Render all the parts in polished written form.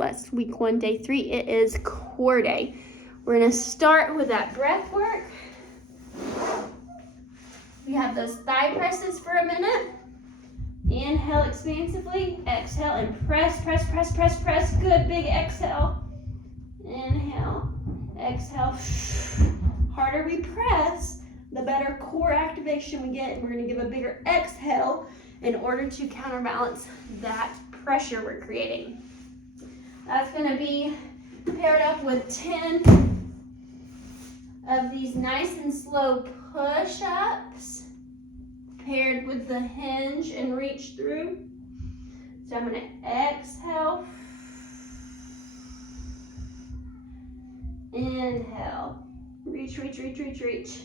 West, week 1, day 3. It is core day. We're gonna start with that breath work. We have those thigh presses for a minute. Inhale expansively, exhale and press, press, press, press, press. Good, big exhale. Inhale, exhale. Harder we press, the better core activation we get, and we're gonna give a bigger exhale in order to counterbalance that pressure we're creating. That's gonna be paired up with 10 of these nice and slow push-ups, paired with the hinge and reach through. So I'm gonna exhale, inhale, reach, reach, reach, reach, reach.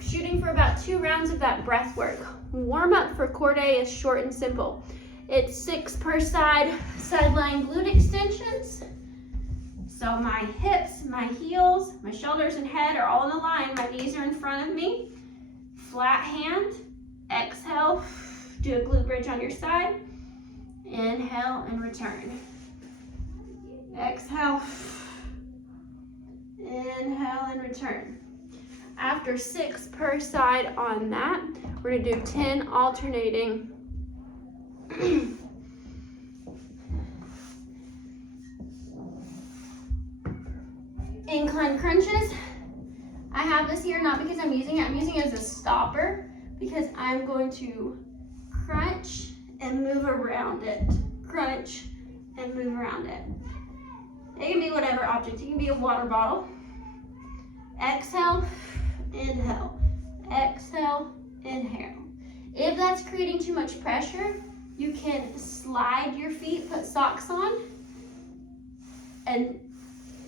Shooting for about 2 rounds of that breath work. Warm up for core day is short and simple. It's 6 per side, side lying glute extensions. So my hips, my heels, my shoulders and head are all in a line. My knees are in front of me. Flat hand, exhale, do a glute bridge on your side. Inhale and return. Exhale, inhale and return. After 6 per side on that, we're gonna do 10 alternating incline crunches. I have this here not because I'm using it as a stopper because I'm going to crunch and move around it. Crunch and move around it. It can be whatever object. It can be a water bottle. Exhale, inhale, exhale, inhale. If that's creating too much pressure, you can slide your feet, put socks on, and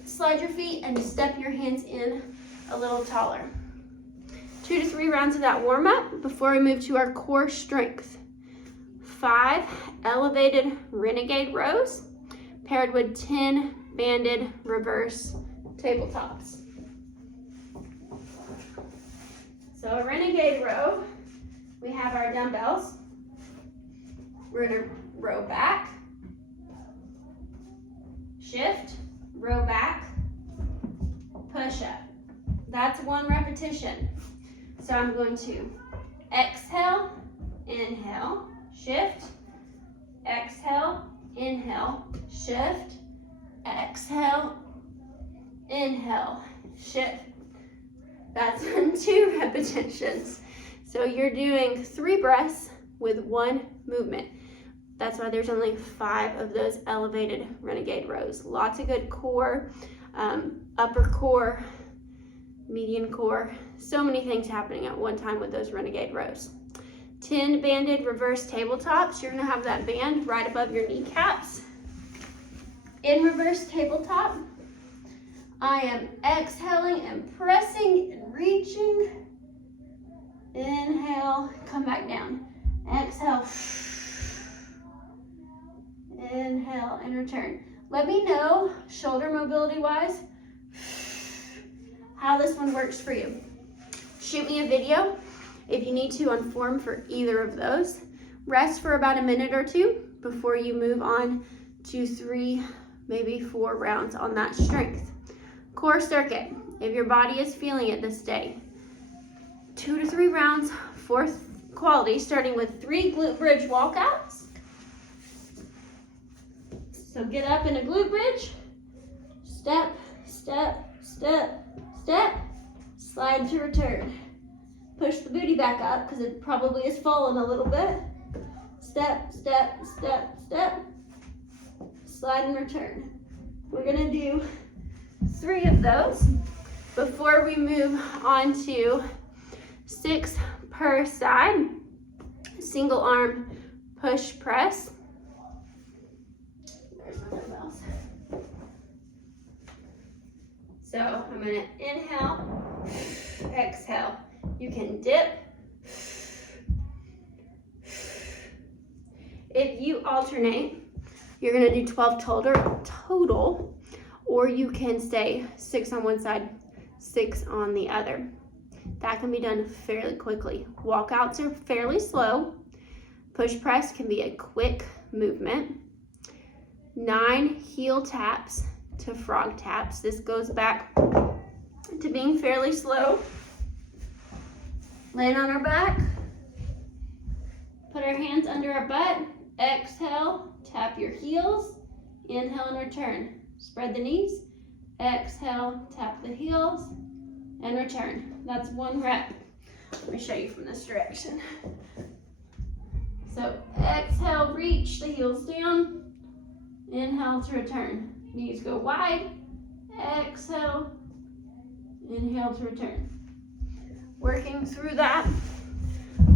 slide your feet and step your hands in a little taller. 2 to 3 rounds of that warm up before we move to our core strength. 5 elevated renegade rows paired with 10 banded reverse tabletops. So a renegade row, we have our dumbbells. We're gonna row back, shift, row back, push up. That's 1 repetition. So I'm going to exhale, inhale, shift, exhale, inhale, shift, exhale, inhale, shift. That's 2 repetitions. So you're doing 3 breaths with 1 movement. That's why there's only 5 of those elevated renegade rows. Lots of good core, upper core, median core. So many things happening at one time with those renegade rows. 10 banded reverse tabletops. You're gonna have that band right above your kneecaps. In reverse tabletop, I am exhaling and pressing and reaching. Inhale, come back down. Exhale. Inhale and return. Let me know, shoulder mobility wise, how this one works for you. Shoot me a video if you need to on form for either of those. Rest for about a minute or 2 before you move on to 3, maybe 4 rounds on that strength. Core circuit, if your body is feeling it this day. 2 to 3 rounds for quality, starting with 3 glute bridge walkouts. So get up in a glute bridge, step, step, step, step, slide to return. Push the booty back up because it probably has fallen a little bit. Step, step, step, step, slide and return. We're gonna do 3 of those before we move on to 6 per side, single arm push press. There's my dumbbells. So I'm gonna inhale, exhale. You can dip. If you alternate, you're gonna do 12 total, or you can stay 6 on one side, 6 on the other. That can be done fairly quickly. Walkouts are fairly slow. Push press can be a quick movement. 9 heel taps to frog taps. This goes back to being fairly slow. Land on our back. Put our hands under our butt. Exhale, tap your heels. Inhale and return. Spread the knees. Exhale, tap the heels and return. That's 1 rep. Let me show you from this direction. So exhale, reach the heels down. Inhale to return. Knees go wide. Exhale. Inhale to return. Working through that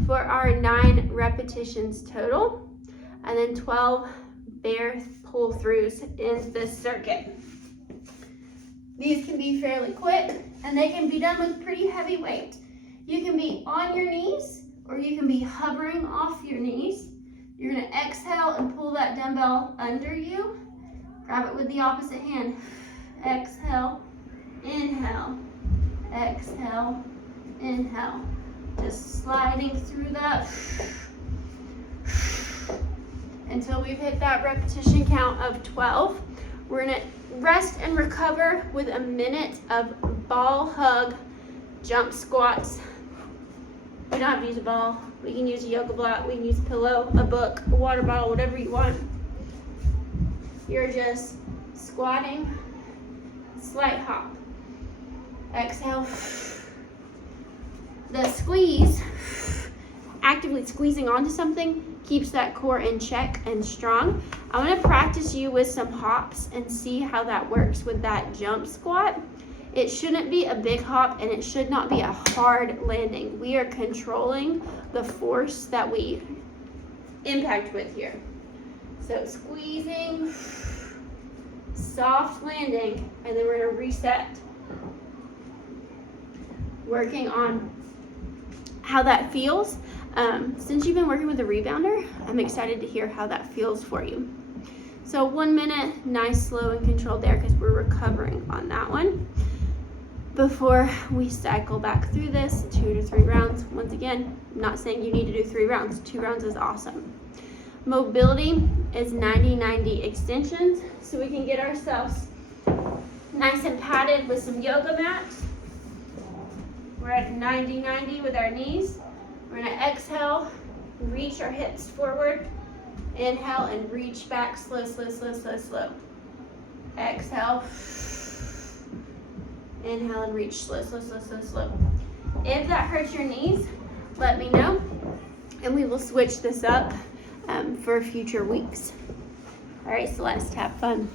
for our 9 repetitions total. And then 12 bear pull throughs in this circuit. These can be fairly quick and they can be done with pretty heavy weight. You can be on your knees or you can be hovering off your knees. You're gonna exhale and pull that dumbbell under you. Grab it with the opposite hand. Exhale, inhale, exhale, inhale. Just sliding through that until we've hit that repetition count of 12. We're gonna rest and recover with a minute of ball hug jump squats. We don't have to use a ball. We can use a yoga block, we can use a pillow, a book, a water bottle, whatever you want. You're just squatting, slight hop. Exhale. The squeeze, actively squeezing onto something, keeps that core in check and strong. I'm gonna practice you with some hops and see how that works with that jump squat. It shouldn't be a big hop and it should not be a hard landing. We are controlling the force that we impact with here. So squeezing, soft landing, and then we're gonna reset. Working on how that feels. Since you've been working with a rebounder, I'm excited to hear how that feels for you. So 1 minute, nice, slow, and controlled there because we're recovering on that one. Before we cycle back through this, 2 to 3 rounds. Once again, I'm not saying you need to do 3 rounds. 2 rounds is awesome. Mobility is 90-90 extensions, so we can get ourselves nice and padded with some yoga mats. We're at 90-90 with our knees. We're gonna exhale, reach our hips forward. Inhale and reach back, slow, slow, slow, slow, slow. Exhale. Inhale and reach, slow, slow, slow, slow, slow. If that hurts your knees, let me know, and we will switch this up for future weeks. All right, Celeste, have fun.